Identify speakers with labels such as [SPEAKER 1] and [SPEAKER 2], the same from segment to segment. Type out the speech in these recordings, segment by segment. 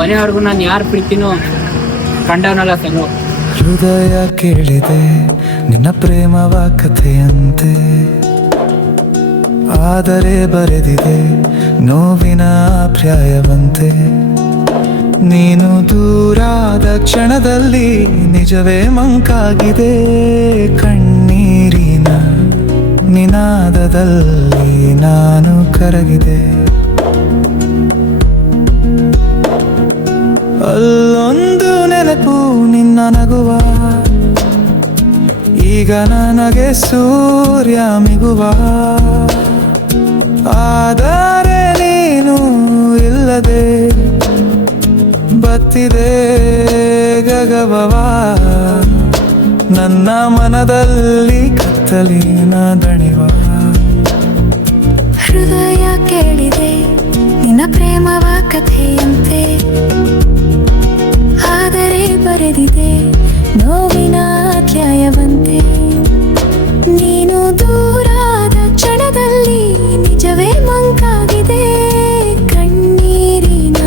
[SPEAKER 1] ಕೊನೆವರೆಗೂ ನಾನು ಯಾರು ಪ್ರೀತಿನೂ ಕಂಡವನಲ್ಲ ತಂಗು
[SPEAKER 2] ಹೃದಯ ಕೇಳಿದೆ, ನಿನ್ನ ಪ್ರೇಮವ ಕಥೆಯಂತೆ. ಆದರೆ ಬರೆದಿದೆ, ನೋವಿನ ಪ್ರಾಯವಂತೆ ನೀನು ದೂರಾದ ಕ್ಷಣದಲ್ಲಿ ನಿಜವೇ ಮಂಕಾಗಿದೆ, ಕಣ್ಣೀರಿನ ನಿನಾದದಲ್ಲಿ ನಾನು ಕರಗಿದೆ. ಅಲ್ಲೊಂದು ನೆನಪು ನಿನ್ನ ನಗುವ. ಈಗ ನನಗೆ ಸೂರ್ಯ ಮಿಗುವ. ಆದರೆ ನೀನು ಇಲ್ಲದೆ ಬತ್ತಿದೆ ಗಗವ ನನ್ನ ಮನದಲ್ಲಿ ಕತ್ತಲಿನ ದಣಿವ.
[SPEAKER 3] ಹೃದಯ ಕೇಳಿದೆ, ನಿನ್ನ ಪ್ರೇಮವ ಕಥೆಯಂತೆ. ಬರೆದಿದೆ ನೋವಿನ ಅಧ್ಯಾಯವಂತೆ. ನೀನು ದೂರಾದ ಕ್ಷಣದಲ್ಲಿ ನಿಜವೇ ಮಂಕಾಗಿದೆ. ಕಣ್ಣೀರಿನ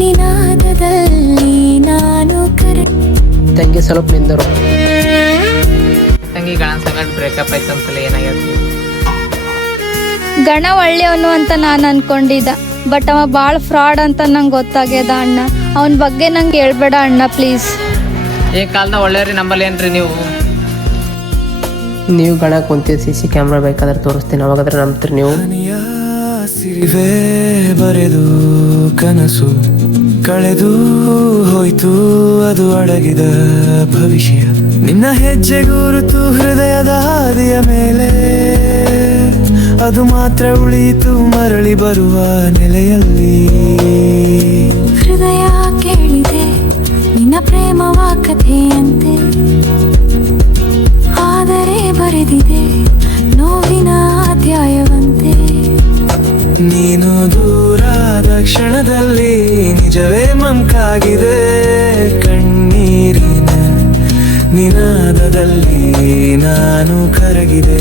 [SPEAKER 3] ನಿನಾದದಲ್ಲಿ ನಾನು ಕರೆ
[SPEAKER 4] ತಂಗಿ ಸ್ವಲ್ಪ ನಿಂದರು.
[SPEAKER 5] ತಂಗಿ ಗಣನ ಸಂಗಡ ಬ್ರೇಕಪ್ ಆಯ್ತಂತಲ್ಲ ಏನಾಗೈತಿ
[SPEAKER 6] ಗಣ ಒಳ್ಳೆಯವನು ಅಂತ ನಾನು ಅನ್ಕೊಂಡಿದ್ದ ಬಟ್ ಅವ ಭಾಳ ಫ್ರಾಡ್ ಅಂತ ನಂಗೆ ಗೊತ್ತಾಗ್ಯದ ಅಣ್ಣ. ಅವನ ಬಗ್ಗೆ ನಂಗೆ ಹೇಳ್ಬೇಡ ಅಣ್ಣ ಪ್ಲೀಸ್
[SPEAKER 5] ಈ ಕಾಲದ ಒಳ್ಳೆಯವ್ರಿ ನಂಬಲ್ ಏನ್ರಿ ನೀವು?
[SPEAKER 4] ನೀವು ಗಣ ಕುಂತಿ ಸಿ ಸಿ ಕ್ಯಾಮ್ರಾ ಬೇಕಾದ್ರೆ ತೋರಿಸ್ತೀನಿ ಅವಾಗಾದ್ರೆ ನಂಬ್ತೀರಿ ನೀವು.
[SPEAKER 2] ಸಿರಿವೆ ಬರೆದು ಕನಸು ಕಳೆದು ಹೋಯ್ತು ಅದು ಅಡಗಿದ ಭವಿಷ್ಯ. ನಿನ್ನ ಹೆಜ್ಜೆ ಗುರುತು ಹೃದಯದ ಹಾದಿಯ ಮೇಲೆ ಅದು ಮಾತ್ರ ಉಳಿಯಿತು ಮರಳಿ ಬರುವ ನೆಲೆಯಲ್ಲಿ. ಮಂಕಾಗಿದೆ ಕಣ್ಣೀರಿನ ನಿನಾದದಲ್ಲಿ ನಾನು ಕರಗಿದೆ.